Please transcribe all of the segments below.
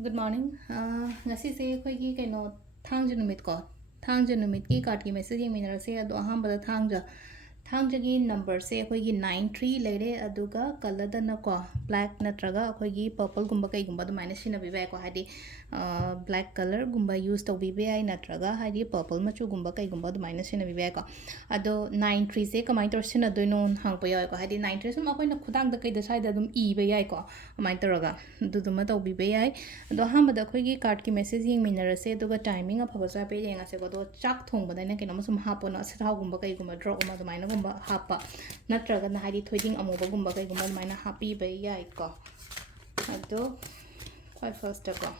Good morning. Ngasigi ꯑꯩꯈꯣꯏꯒꯤ ꯀꯩꯅꯣ ꯊꯥꯡꯖ ꯅꯨꯃꯤꯠ ꯀꯣ ꯊꯥꯡꯖ ꯅꯨꯃꯤꯠꯀꯤ ꯀꯥꯔꯠꯀꯤ ꯃꯦꯁꯦꯖ ꯌꯦꯡꯃꯤꯟꯅꯔꯁꯦ ꯑꯗꯣ ꯑꯍꯥꯟꯕꯗ ꯊꯥꯡꯖꯒꯤ ꯅꯝꯕꯔꯁꯦ ꯑꯩꯈꯣꯏꯒꯤ 93 ꯂꯩꯔꯦ ꯑꯗꯨꯒ ꯀꯂꯔꯗꯅꯀꯣ ꯕ꯭ꯂꯦꯛ ꯅꯠꯇ꯭ꯔꯒ ꯑꯩꯈꯣꯏꯒꯤ ꯄꯔꯄꯜꯒꯨꯝꯕ ꯀꯩꯒꯨꯝꯕ ꯑꯗꯨꯃꯥꯏꯅ ꯁꯤꯖꯤꯟꯅꯕꯤꯕ ꯌꯥꯏꯀꯣ ꯍꯥꯏꯗꯤ ꯕ꯭ꯂꯦꯛ ꯀꯂꯔꯒꯨꯝꯕ ꯌꯨꯁ ꯇꯧꯕꯤꯕ ꯌꯥꯏ ꯅꯠꯇ꯭ꯔꯒ ꯍꯥꯏꯗꯤ ꯄꯔꯄꯜ ꯃꯆꯨꯒꯨꯝꯕ ꯀꯩꯒꯨꯝꯕ ꯑꯗꯨꯃꯥꯏꯅ ꯁꯤꯖꯤꯟꯅꯕꯤꯕ ꯌꯥꯏꯀꯣ ꯑꯗꯣ 93ꯁꯦ ꯀꯃꯥꯏꯅ ꯇꯧꯔ ꯁꯤꯖꯤꯟꯅꯗꯣꯏꯅꯣ ꯍꯪꯉꯛꯄ ꯌꯥꯎꯋꯦꯀꯣ ꯍꯥꯏꯗꯤ 93 ꯁꯨꯝ ꯑꯩꯈꯣꯏꯅ ꯈꯨꯗꯥꯡꯗ ꯀꯩꯗ ꯁ꯭ꯋꯥꯏꯗ ꯑꯗꯨꯝ ꯏꯕ ꯌꯥꯏꯀꯣ ꯑꯗꯨꯃꯥꯏꯅ ꯇꯧꯔꯒ ꯑꯗꯨꯗꯨꯃ ꯇꯧꯕꯤꯕ ꯌꯥꯏ ꯑꯗꯣ ꯑꯍꯥꯟꯕꯗ ꯑꯩꯈꯣꯏꯒꯤ ꯀꯥꯔꯠꯀꯤ ꯃꯦꯁꯦꯖ ꯌꯦꯡꯃꯤꯟꯅꯔꯁꯦ ꯑꯗꯨꯒ ꯇꯥꯏꯃꯤꯡ ꯑꯐꯕꯁꯨ ꯍꯥꯏꯐꯦꯠ ꯌꯦꯡꯉꯁꯦꯀꯣ ꯑꯗꯣ ꯆꯥꯛ ꯊꯣꯡꯕꯗ ꯑꯩꯅ ꯀꯩꯅꯣꯝꯃ ꯁꯨꯝ ꯍꯥꯞꯄꯣꯅ ꯑꯁꯤꯊꯥꯎꯒꯨꯝꯕ ꯀꯩꯒꯨꯝꯕ ꯗ꯭ꯔꯣꯞ ꯑꯃ ꯑꯗꯨꯃꯥꯏꯅꯒꯨꯝꯕ ꯍꯥꯞꯄ ꯅꯠꯇ꯭ꯔꯒꯅ ꯍꯥꯏꯗꯤ ꯊꯣꯏꯗꯤꯡ ꯑꯃꯨꯕꯒꯨꯝꯕ ꯀꯩꯒꯨꯝꯕ ꯑꯗꯨꯃꯥꯏꯅ ꯍꯥꯞꯄꯤꯕ ꯌꯥꯏꯀꯣ ꯑꯗꯣ ꯈ꯭ꯋꯥꯏ ꯐꯥꯔꯁꯇꯀꯣ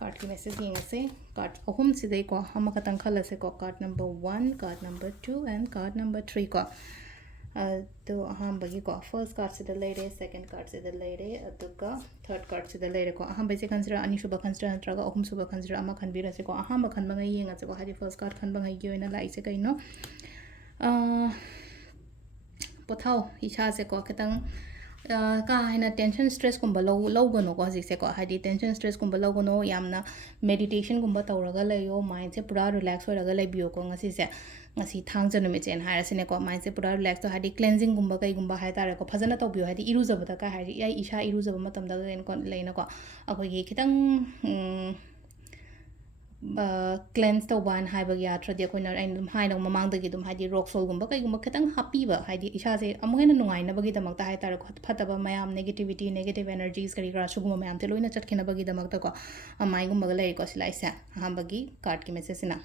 ꯀꯥꯔꯠꯀꯤ ꯃꯦꯁꯦꯖ ꯌꯦꯡꯉꯁꯦ ꯀꯥꯔꯠ ꯑꯍꯨꯝꯁꯤꯗꯩꯀꯣ ꯑꯃꯈꯛꯇꯪ ꯈꯜꯂꯁꯦꯀꯣ card number 1 card number 2 and card number 3 ꯀꯣ ꯑꯗꯣ ꯑꯍꯥꯟꯕꯒꯤꯀꯣ ꯐꯥꯔꯁꯠ ꯀꯥꯔꯠꯁꯤꯗ ꯂꯩꯔꯦ ꯁꯦꯀꯦꯟ ꯀꯥꯔꯠꯁꯤꯗ ꯂꯩꯔꯦ ꯑꯗꯨꯒ ꯊꯔꯠ ꯀꯥꯔꯠꯁꯤꯗ ꯂꯩꯔꯦꯀꯣ ꯑꯍꯥꯟꯕꯁꯦ ꯈꯟꯁꯤꯔꯥ ꯑꯅꯤꯁꯨꯕ ꯈꯟꯁꯤꯔꯥ ꯅꯠꯇ꯭ꯔꯒ ꯑꯍꯨꯝꯁꯨꯕ ꯈꯟꯁꯤꯔꯥ ꯑꯃ ꯈꯟꯕꯤꯔꯁꯦꯀꯣ ꯑꯍꯥꯟꯕ ꯈꯟꯕꯉꯩ ꯌꯦꯡꯉꯁꯦꯀꯣ ꯍꯥꯏꯗꯤ ꯐꯥꯔꯁꯠ ꯀꯥꯔꯠ ꯈꯟꯕꯉꯩꯒꯤ ꯑꯣꯏꯅ ꯂꯥꯛꯏꯁꯦ ꯀꯩꯅꯣ ꯄꯣꯊꯥꯎ ꯏꯁꯥꯁꯦꯀꯣ ꯈꯤꯇꯪ ꯀꯥ ꯍꯦꯟꯅ ꯇꯦꯟꯁꯟ ꯁ꯭ꯇ꯭ꯔꯦꯁꯀꯨꯝꯕ ꯂꯧꯒꯅꯣꯀꯣ ꯍꯧꯖꯤꯛꯁꯦꯀꯣ ꯍꯥꯏꯗꯤ ꯇꯦꯟꯁꯟ ꯁ꯭ꯇ꯭ꯔꯦꯁꯀꯨꯝꯕ ꯂꯧꯒꯅꯣ ꯌꯥꯝꯅ ꯃꯦꯗꯤꯇꯦꯁꯟꯒꯨꯝꯕ ꯇꯧꯔꯒ ꯂꯩꯌꯣ ꯃꯥꯏꯟꯁꯦ ꯄꯨꯔꯥ ꯔꯤꯂꯦꯛꯁ ꯑꯣꯏꯔꯒ ꯂꯩꯕꯤꯌꯣꯀꯣ ꯉꯁꯤꯁꯦ ꯉꯁꯤ ꯊꯥꯡꯖ ꯅꯨꯃꯤꯠꯁꯦꯅ ꯍꯥꯏꯔꯁꯤꯅꯦꯀꯣ ꯃꯥꯏꯟꯁꯦ ꯄꯨꯔꯥ ꯔꯤꯂꯦꯛꯁꯇꯣ ꯍꯥꯏꯗꯤ ꯀ꯭ꯂꯦꯟꯖꯤꯡꯒꯨꯝꯕ ꯀꯩꯒꯨꯝꯕ ꯍꯥꯏꯇꯥꯔꯦꯀꯣ ꯐꯖꯅ ꯇꯧꯕꯤꯌꯣ ꯍꯥꯏꯗꯤ ꯏꯔꯨꯖꯕꯗ ꯀꯥ ꯍꯥꯏꯔꯗꯤ ꯑꯩ ꯏꯁꯥ ꯏꯔꯨꯖꯕ ꯃꯇꯝꯗ ꯂꯩꯅꯀꯣ ꯑꯩꯈꯣꯏꯒꯤ ꯈꯤꯇꯪ ꯀ꯭ꯂꯦꯟꯁ ꯇꯧꯕꯅ ꯍꯥꯏꯕꯒꯤ ꯌꯥꯗ꯭ꯔꯗꯤ ꯑꯩꯈꯣꯏꯅ ꯑꯩꯅ ꯑꯗꯨꯝ ꯍꯥꯏꯅ ꯃꯃꯥꯡꯗꯒꯤ ꯑꯗꯨꯝ ꯍꯥꯏꯗꯤ ꯔꯣꯛ ꯁꯣꯜꯒꯨꯝꯕ ꯀꯩꯒꯨꯝꯕ ꯈꯤꯇꯪ ꯍꯥꯞꯄꯤꯕ ꯍꯥꯏꯗꯤ ꯏꯁꯥꯁꯦ ꯑꯃꯨꯛ ꯍꯦꯟꯅ ꯅꯨꯡꯉꯥꯏꯅꯕꯒꯤꯗꯃꯛꯇ ꯍꯥꯏꯇꯥꯔꯦ ꯐꯠꯇꯕ ꯃꯌꯥꯝ ꯅꯦꯒꯦꯇꯤꯕꯤꯇꯤ ꯅꯦꯒꯦꯇꯤቭ ꯑꯦꯅꯔꯖꯤꯁ ꯀꯔꯤ ꯀꯔꯥ ꯁꯤꯒꯨꯝꯕ ꯃꯌꯥꯝꯁꯦ ꯂꯣꯏꯅ ꯆꯠꯈꯤꯅꯕꯒꯤꯗꯃꯛꯇꯀꯣ ꯑꯃꯥꯏꯒꯨꯝꯕꯒ ꯂꯩꯔꯦꯀꯣ ꯁꯤ ꯂꯥꯏꯁꯦ ꯑꯍꯥꯟꯕꯒꯤ ꯀꯥꯔꯠꯀꯤ ꯃꯦꯁꯦꯖꯁꯤꯅ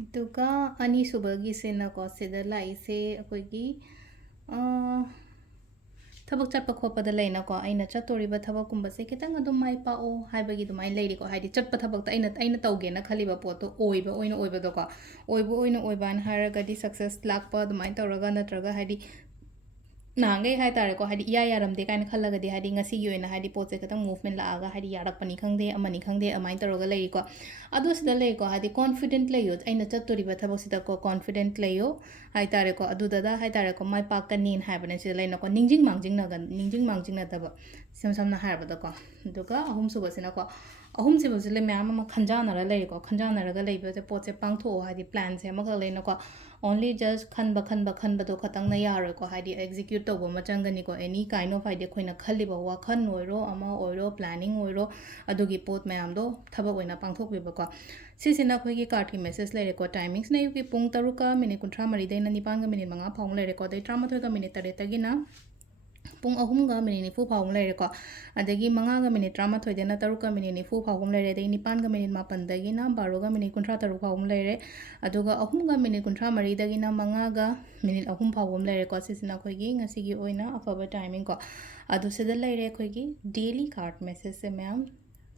ꯑꯗꯨꯒ ꯑꯅꯤꯁꯨꯕꯒꯤꯁꯤꯅꯀꯣ ꯁꯤꯗ ꯂꯥꯛꯏꯁꯦ ꯑꯩꯈꯣꯏꯒꯤ ꯊꯕꯛ ꯆꯠꯄ ꯈꯣꯠꯄꯗ ꯂꯩꯅꯀꯣ ꯑꯩꯅ ꯆꯠꯇꯣꯔꯤꯕ ꯊꯕꯛꯀꯨꯝꯕꯁꯦ ꯈꯤꯇꯪ ꯑꯗꯨꯝ ꯃꯥꯏ ꯄꯥꯛꯑꯣ ꯍꯥꯏꯕꯒꯤ ꯑꯗꯨꯃꯥꯏꯅ ꯂꯩꯔꯤꯀꯣ ꯍꯥꯏꯗꯤ ꯆꯠꯄ ꯊꯕꯛꯇ ꯑꯩꯅ ꯇꯧꯒꯦꯅ ꯈꯜꯂꯤꯕ ꯄꯣꯠꯇꯣ ꯑꯣꯏꯕꯗꯣꯀꯣ ꯑꯣꯏꯕ ꯍꯥꯏꯔꯒꯗꯤ ꯁꯛꯁꯦꯁ ꯂꯥꯛꯄ ꯑꯗꯨꯃꯥꯏꯅ ꯇꯧꯔꯒ ꯅꯠꯇ꯭ꯔꯒ ꯍꯥꯏꯗꯤ ꯅꯍꯥꯟꯒꯩ ꯍꯥꯏꯇꯥꯔꯦꯀꯣ ꯍꯥꯏꯗꯤ ꯏꯌꯥ ꯌꯥꯔꯝꯗे ꯀꯥꯏꯅ ꯈꯜꯂꯒꯗꯤ ꯍꯥꯏꯗꯤ ꯉꯁꯤꯒꯤ ꯑꯣꯏꯅ ꯍꯥꯏꯗꯤ ꯄꯣꯠꯁꯦ ꯈꯤꯇꯪ ꯃꯨꯚꯃꯦꯟ ꯂꯥꯛꯑꯒ ꯍꯥꯏꯗꯤ ꯌꯥꯔꯛꯄꯅꯤ ꯈꯪꯗꯦ ꯑꯃꯅꯤ ꯈꯪꯗꯦ ꯑꯗꯨꯃꯥꯏꯅ ꯇꯧꯔꯒ ꯂꯩꯔꯤꯀꯣ ꯑꯗꯣ ꯁꯤꯗ ꯂꯩꯀꯣ ꯍꯥꯏꯗꯤ ꯀꯣꯟꯐꯤꯗꯦꯟꯠ ꯂꯩꯌꯣ ꯑꯩꯅ ꯆꯠꯇꯣꯔꯤꯕ ꯊꯕꯛꯁꯤꯗꯀꯣ ꯀꯣꯟꯐꯤꯗꯦꯟꯠ ꯂꯩꯌꯣ ꯍꯥꯏꯇꯥꯔꯦꯀꯣ ꯑꯗꯨꯗ ꯍꯥꯏꯇꯥꯔꯦꯀꯣ ꯃꯥꯏ ꯄꯥꯛꯀꯅꯤꯅ ꯍꯥꯏꯕꯅꯦ ꯁꯤꯗ ꯂꯩꯅꯀꯣ ꯅꯤꯡꯁꯤꯡ ꯃꯥꯡꯖꯤꯡꯅꯗꯕ ꯏꯁꯝ ꯁꯝꯅ ꯍꯥꯏꯔꯕꯗꯀꯣ ꯑꯗꯨꯒ ꯑꯍꯨꯝꯁꯨꯕꯁꯤꯅꯀꯣ ꯑꯍꯨꯝꯁꯨꯕꯁꯤ ꯃꯌꯥꯝ ꯑꯃ ꯈꯟꯖꯥꯟꯅꯔ ꯂꯩꯔꯦꯀꯣ ꯈꯟꯖꯥꯟꯅꯔꯒ ꯂꯩꯕꯁꯦ ꯄꯣꯠꯁꯦ ꯄꯥꯡꯊꯣꯛꯑꯣ ꯍꯥꯏꯗꯤ ꯄ꯭ꯂꯥꯟꯁꯦ ꯑꯃꯈꯛ ꯂꯩꯅꯀꯣ ꯑꯣꯟꯂꯤ ꯖꯁ ꯈꯟꯕꯗꯣ ꯈꯇꯪꯅ ꯌꯥꯔꯣꯏꯀꯣ ꯍꯥꯏꯗꯤ ꯑꯦꯛꯖꯤꯀ꯭ꯌꯨꯠ ꯇꯧꯕ ꯑꯃ ꯆꯪꯒꯅꯤꯀꯣ ꯑꯦꯅꯤ ꯀꯥꯏꯟ ꯑꯣꯐ ꯍꯥꯏꯗꯤ ꯑꯩꯈꯣꯏꯅ ꯈꯜꯂꯤꯕ ꯋꯥꯈꯜ ꯑꯣꯏꯔꯣ ꯑꯃ ꯑꯣꯏꯔꯣ ꯄ꯭ꯂꯥꯅꯤꯡ ꯑꯣꯏꯔꯣ ꯑꯗꯨꯒꯤ ꯄꯣꯠ ꯃꯌꯥꯝꯗꯣ ꯊꯕꯛ ꯑꯣꯏꯅ ꯄꯥꯡꯊꯣꯛꯄꯤꯕꯀꯣ ꯁꯤꯁꯤꯅ ꯑꯩꯈꯣꯏꯒꯤ ꯀꯥꯔꯠꯀꯤ ꯃꯦꯁꯦꯖ ꯂꯩꯔꯦꯀꯣ ꯇꯥꯏꯃꯤꯡꯁꯤꯅ ꯑꯌꯨꯛꯀꯤ ꯄꯨꯡ 6ꯒ ꯃꯤꯅꯤꯠ 38ꯗꯩꯅ 9ꯒ ꯃꯤꯅꯤꯠ 5 ꯐꯥꯎꯕ ꯂꯩꯔꯦꯀꯣ ꯑꯗꯩ 13ꯒ ꯃꯤꯅꯤꯠ 8ꯗꯒꯤꯅ ꯄꯨꯡ 3ꯒ ꯃꯤꯅꯤꯠ 4 ꯐꯥꯎꯕ ꯂꯩꯔꯦꯀꯣ ꯑꯗꯒꯤ 5ꯒ ꯃꯤꯅꯤꯠ 13ꯗꯩꯅ 6ꯒ ꯃꯤꯅꯤꯠ 4 ꯐꯥꯎꯕ ꯂꯩꯔꯦ ꯑꯗꯩ 9ꯒ ꯃꯤꯅꯤꯠ 7ꯗꯒꯤꯅ 12ꯒ ꯃꯤꯅꯤꯠ 36 ꯐꯥꯎꯕ ꯂꯩꯔꯦ ꯑꯗꯨꯒ 3ꯒ ꯃꯤꯅꯤꯠ 34ꯗꯒꯤꯅ 5ꯒ ꯃꯤꯅꯤꯠ 3 ꯐꯥꯎꯕ ꯂꯩꯔꯦꯀꯣ ꯁꯤꯁꯤꯅ ꯑꯩꯈꯣꯏꯒꯤ ꯉꯁꯤꯒꯤ ꯑꯣꯏꯅ ꯑꯐꯕ ꯇꯥꯏꯃꯤꯡ ꯀꯣ ꯑꯗꯨ ꯁꯤꯗ ꯂꯩꯔꯦ ꯑꯩꯈꯣꯏꯒꯤ ꯗꯦꯂꯤ ꯀꯥꯔꯠ ꯃꯦꯁꯦꯖꯁꯦ ꯃꯌꯥꯝ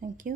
ꯊꯦꯡꯛ ꯌꯨ